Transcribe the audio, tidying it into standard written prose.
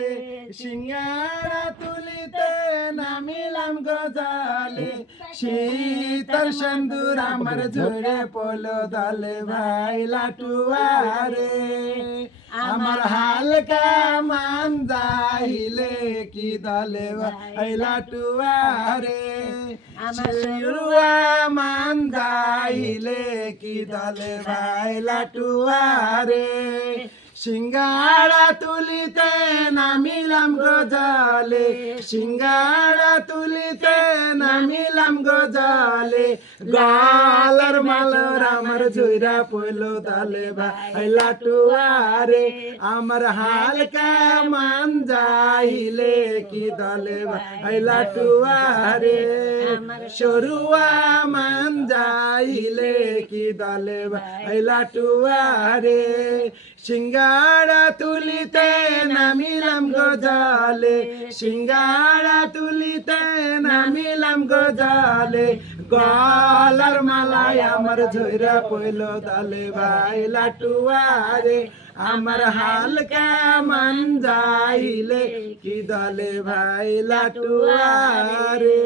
গজালে সিঙ্গারা তুলিতে নামিলাম গজালে শীতল সেন্দুর আমার ঝরে পড়লো দলে ভাই লাটুয়ারে আমার হালকা মান যাইলে কি দলে ভাই লাটুয়ারে শিরুয়া মান যাইলে কি দলে ভাই লাটুয়ারে সিঙ্গারা তুলিতে নামিলাম গজালে সিঙ্গারা তুলিতে নামিলাম গজালে গালার মালার আমার জয়রা পইলো তালে ভাই লাটুয়ারে আমার হালকা মান যাইলে কি দলে ভাই লাটুয়ারে সরুয়া মান যাইলে কি দলে ভাই লাটুয়ারে সিঙ্গারা তুলিতে নামিলাম গজালে সিঙ্গারা তুলিতে নামিলাম গজালে গলার মালায় আমার ঝইরা পইলো তালে ভাই লাটুয়ারে আমার হালকা মান যাইলে কি দলে ভাই লাটুয়ারে।